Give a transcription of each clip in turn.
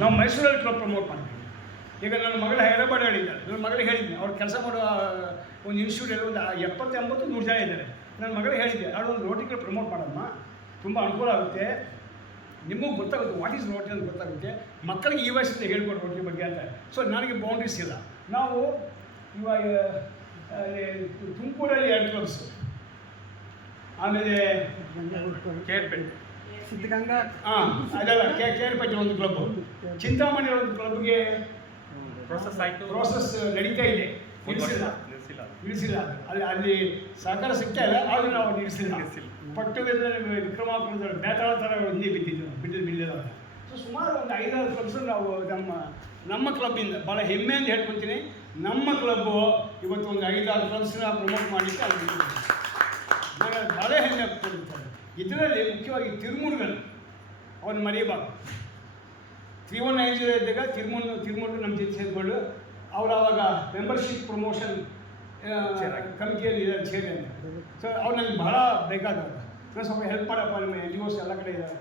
ನಾವು ಮೈಸೂರಲ್ಲಿ club promote ಮಾಡ್ತೀವಿ. ಈಗ ನನ್ನ ಮಗಳ ಹೆರಬಾಡಿ ಹೇಳಿದ್ದಾರೆ, ನನ್ನ ಮಗಳಿಗೆ ಹೇಳಿದ್ದೆ, ಅವ್ರು ಕೆಲಸ ಮಾಡೋ ಒಂದು ಇನ್ಸ್ಟಿಟ್ಯೂಟಲ್ಲಿ ಒಂದು 70-80-100 ಜನ ಇದ್ದಾರೆ. ನನ್ನ ಮಗಳಿಗೆ ಹೇಳಿದ್ದೆ, ಅದೊಂದು ರೋಟರಿ ಕ್ಲಬ್ ಪ್ರಮೋಟ್ ಮಾಡಮ್ಮ, ತುಂಬ ಅನುಕೂಲ ಆಗುತ್ತೆ, ನಿಮಗೂ ಗೊತ್ತಾಗುತ್ತೆ ವಾಟ್ ಈಸ್ ರೋಟರಿ ಅಂತ ಗೊತ್ತಾಗುತ್ತೆ, ಮಕ್ಕಳಿಗೆ ಈ ವಯಸ್ಸಿಂದ ಹೇಳ್ಕೊಡು ರೋಟರಿ ಬಗ್ಗೆ ಅಂತ. ಸೊ ನನಗೆ ಬೌಂಡ್ರೀಸ್ ಇಲ್ಲ. ನಾವು ಇವಾಗ ತುಮಕೂರಲ್ಲಿ 2 ಕ್ಲಬ್ಸ್, ಆಮೇಲೆ ಸಿದ್ಧಗಂಗಾ ಅದೆಲ್ಲ ಕೇರ್ಪೇಟೆ ಒಂದು ಕ್ಲಬ್, ಚಿಂತಾಮಣಿ ಒಂದು ಕ್ಲಬ್ಗೆ ಪ್ರೋಸೆಸ್ ನಡೀತಾ ಇದೆ, ನಿಲ್ಲಿಸಿಲ್ಲ. ಅಲ್ಲಿ ಸಹಕಾರ ಸಿಗ್ತಾ ಇಲ್ಲ, ಆದರೂ ನಾವು ನಿಲ್ಲಿಸಿಲ್ಲ. ಪಟ್ಟುಗಳಲ್ಲಿ ವಿಕ್ರಮಾಪುರದ ಬೇತಾಳ ಥರ ಹಿಂದೆ ಬಿದ್ದಿಲ್ಲ. ಸೊ ಸುಮಾರು ಒಂದು 5-6 ಕ್ಲಬ್ಸ್ ನಾವು ನಮ್ಮ ಕ್ಲಬ್ಬಿಂದ ಭಾಳ ಹೆಮ್ಮೆಯಿಂದ ಹೇಳ್ಕೊತೀನಿ. ನಮ್ಮ ಕ್ಲಬ್ಬು ಇವತ್ತು ಒಂದು 5-6 ಕ್ಲಬ್ಸ್ನ ಪ್ರಮೋಟ್ ಮಾಡಲಿಕ್ಕೆ ಅದು ನನಗೆ ಭಾಳ ಹೆಮ್ಮೆ ಕೊಡುತ್ತಾರೆ. ಇದರಲ್ಲಿ ಮುಖ್ಯವಾಗಿ ತಿರುಮುರುಗನ್ ಅವನು ಮರೆಯಬಾರ್ದು. 3190 ಇದ್ದಾಗ ತಿರುಮುರು ನಮ್ಮ ಜೊತೆ ಸೇರಿಕೊಂಡು ಅವರು ಆವಾಗ ಮೆಂಬರ್ಶಿಪ್ ಪ್ರಮೋಷನ್ ಕಮಿಟಿಯಲ್ಲಿ ಸೇರಿ ಅಂತ. ಸೊ ಅವ್ರು ನನಗೆ ಭಾಳ ಬೇಕಾದವರು. ನಾನು ಸ್ವಲ್ಪ ಹೆಲ್ಪ್ ಮಾಡಪ್ಪ, ನಿಮ್ಮ NGOs ಎಲ್ಲ ಕಡೆ ಇದ್ದಾರೆ.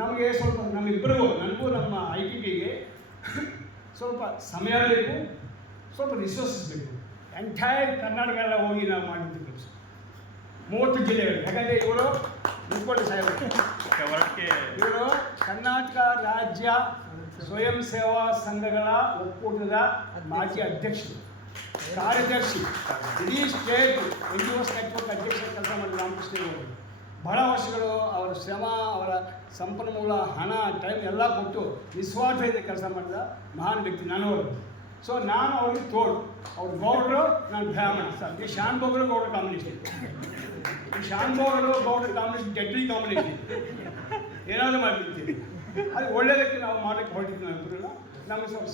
ನಮಗೆ ಸ್ವಲ್ಪ ನಮ್ಮಿಬ್ಬರಿಗೂ, ನನಗೂ ನಮ್ಮ IPPಗೆ ಸ್ವಲ್ಪ ಸಮಯ ಬೇಕು, ಸ್ವಲ್ಪ ರಿಸೋರ್ಸಸ್ ಬೇಕು. ಎಂಟೈರ್ ಕರ್ನಾಟಕ ಎಲ್ಲ ಹೋಗಿ ನಾವು ಮಾಡಿದ್ದೀವಿ ಕೆಲಸ 30 ಜಿಲ್ಲೆಗಳು. ಯಾಕಂದರೆ ಇವರು ಮುನ್ಕೊಳ್ಳಿ ಸಾಹೇಬರು, ಇವರು ಕರ್ನಾಟಕ ರಾಜ್ಯ ಸ್ವಯಂ ಸೇವಾ ಸಂಘಗಳ ಒಕ್ಕೂಟದ ಮಾಜಿ ಅಧ್ಯಕ್ಷರು, ಕಾರ್ಯದರ್ಶಿ, ಇಡೀ ಸ್ಟೇಟ್ NGOs ನೆಟ್ವರ್ಕ್ ಅಧ್ಯಕ್ಷರ ಕೆಲಸ ಮಾಡಿದ ರಾಮಕೃಷ್ಣ ಅವರು. ಬಹಳ ವರ್ಷಗಳು ಅವರ ಶ್ರಮ, ಅವರ ಸಂಪನ್ಮೂಲ, ಹಣ, ಟೈಮ್ ಎಲ್ಲ ಕೊಟ್ಟು ನಿಸ್ವಾರ್ಥದಿಂದ ಕೆಲಸ ಮಾಡಿದ ಮಹಾನ್ ವ್ಯಕ್ತಿ ನನ್ನವರು. ಸೊ ನಾನು ಅವ್ರಿಗೆ ತೋಳು, ಅವ್ರು ಗೌಡರು, ನಾನು ಬ್ರಾಹ್ಮಣ. ಈ ಶಾನ್ ಬೋಗರು ಗೌಡ್ರ ಕಾಂಬಿನೇಷನ್, ಈ ಶಾನ್ ಬೋಗರು ಗೌಡ್ರ ಕಾಂಬಿನೇಷನ್ ಡೆಡ್ಲಿ ಕಾಂಬಿನೇಷನ್. ಏನಾದರೂ ಮಾಡಿರ್ತೀವಿ, ಅದು ಒಳ್ಳೆಯದಕ್ಕೆ ನಾವು ಮಾಡೋಕ್ಕೆ ಹೊರಟಿದ್ವಿ. ನಾವಿಬ್ಬರಲ್ಲ, ನಮಗೆ ಸ್ವಲ್ಪ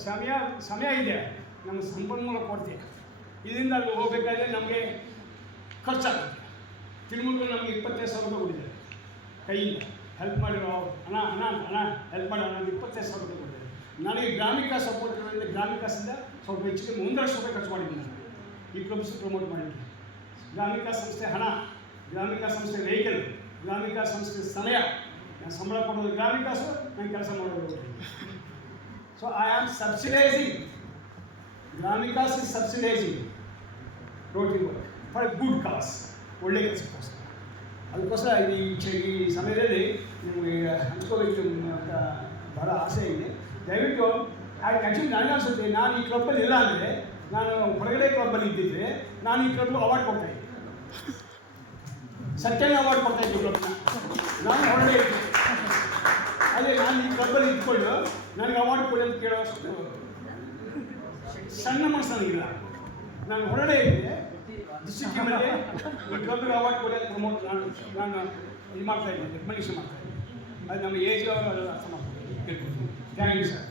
ಸಮಯ ಇದೆ, ನಮಗೆ ಸಂಪನ್ಮೂಲ ಕೊಡ್ತೀವಿ. ಇದರಿಂದ ಅಲ್ಲಿ ಹೋಗಬೇಕಾದ್ರೆ ನಮಗೆ ಖರ್ಚಾಗುತ್ತೆ. ತಿರುಮೂರು ನಮಗೆ 25,000 ರೂಪಾಯಿ ಕೊಟ್ಟಿದ್ದಾರೆ ಕೈಯಿಂದ, ಹೆಲ್ಪ್ ಮಾಡಿರೋ ಹಣ ಹೆಲ್ಪ್ ಮಾಡೋ ನನಗೆ 25,000 ರೂಪಾಯಿ ಕೊಟ್ಟಿದ್ದಾರೆ. ನನಗೆ ಗ್ರಾಮೀಣ ಸಪೋರ್ಟ್ ಇರೋದ್ರಿಂದ ಗ್ರಾಮೀಣದಿಂದ ಸ್ವಲ್ಪ ಹೆಚ್ಚಿಗೆ 1 ಲಕ್ಷ ರೂಪಾಯಿ ಖರ್ಚು ಮಾಡಿದ್ದೀನಿ ನಾನು ಈ ಕ್ಲಬ್ಸ್ ಪ್ರಮೋಟ್ ಮಾಡಿದ್ದೀನಿ. ಗ್ರಾಮೀಣ ಸಂಸ್ಥೆ ಹಣ, ಗ್ರಾಮೀಣ ಸಂಸ್ಥೆ ವೆಹಿಕಲ್, ಗ್ರಾಮೀಣ ಸಂಸ್ಥೆ ಸಮಯ, ನಾನು ಸಂಬಳ ಕೊಡೋದು ಗ್ರಾಮೀಣಾಸು, ನಾನು ಕೆಲಸ ಮಾಡೋದು. So I am subsidising, Grameenas is subsidising Rotary work for a good cause, ಒಳ್ಳೆ ಕೆಲಸಕ್ಕೋಸ್ಕರ. ಅದಕ್ಕೋಸ್ಕರ ಈ ಸಮಯದಲ್ಲಿ ನಿಮಗೆ ಹಂಚ್ಕೋಬೇಕು ಅಂತ ಭಾಳ ಆಸೆ ಇದೆ. ದಯವಿಟ್ಟು ಆ್ಯಕ್ಚುಲಿ ನನಗೆ ಅನಿಸುತ್ತೆ, ನಾನು ಈ ಕ್ಲಬ್ಬಲ್ಲಿ ಇಲ್ಲ ಅಂದರೆ, ನಾನು ಹೊರಗಡೆ ಕ್ಲಬ್ಬಲ್ಲಿ ಇದ್ದಿದ್ದರೆ ನಾನು ಈ ಕ್ಲಬ್ಗೆ ಅವಾರ್ಡ್ ಕೊಡ್ತಾಯಿದ್ದೆ, ಸತ್ಯನ ಅವಾರ್ಡ್ ಕೊಡ್ತಾಯಿದ್ದೆ ಕ್ಲಬ್ನ. ನಾನು ಹೊರಗಡೆ ಇದ್ದೆ, ಅದೇ ನಾನು ಈ ಕ್ಲಬ್ಬಲ್ಲಿ ಇದ್ಕೊಂಡು ನನಗೆ ಅವಾರ್ಡ್ ಕೊಡಿ ಅಂತ ಕೇಳೋಷ್ಟು ಸಣ್ಣ ಮನಸ್ಸು ನನಗಿಲ್ಲ. ನಾನು ಹೊರಗಡೆ ಇದ್ದೆ, ಡಿಸ್ಟ್ರಿಕ್ಟಿನಲ್ಲಿ ಈ ಕ್ಲಬ್ಗೆ ಅವಾರ್ಡ್ ಕೊಡಿ ಅಂತ ಪ್ರಮೋಟ್ ನಾನು ಇದು ಮಾಡ್ತಾಯಿದ್ದೆ, ರೆಕಮೆಂಡೇಷನ್ ಮಾಡ್ತಾಯಿದ್ದೆ. ಅದು ನಮ್ಮ ಏಜ್ ಅವರು ಅರ್ಥ ಮಾಡ್ಕೊಂಡು ಕೇಳ್ಕೊಳ್ತೀನಿ. Thank you sir.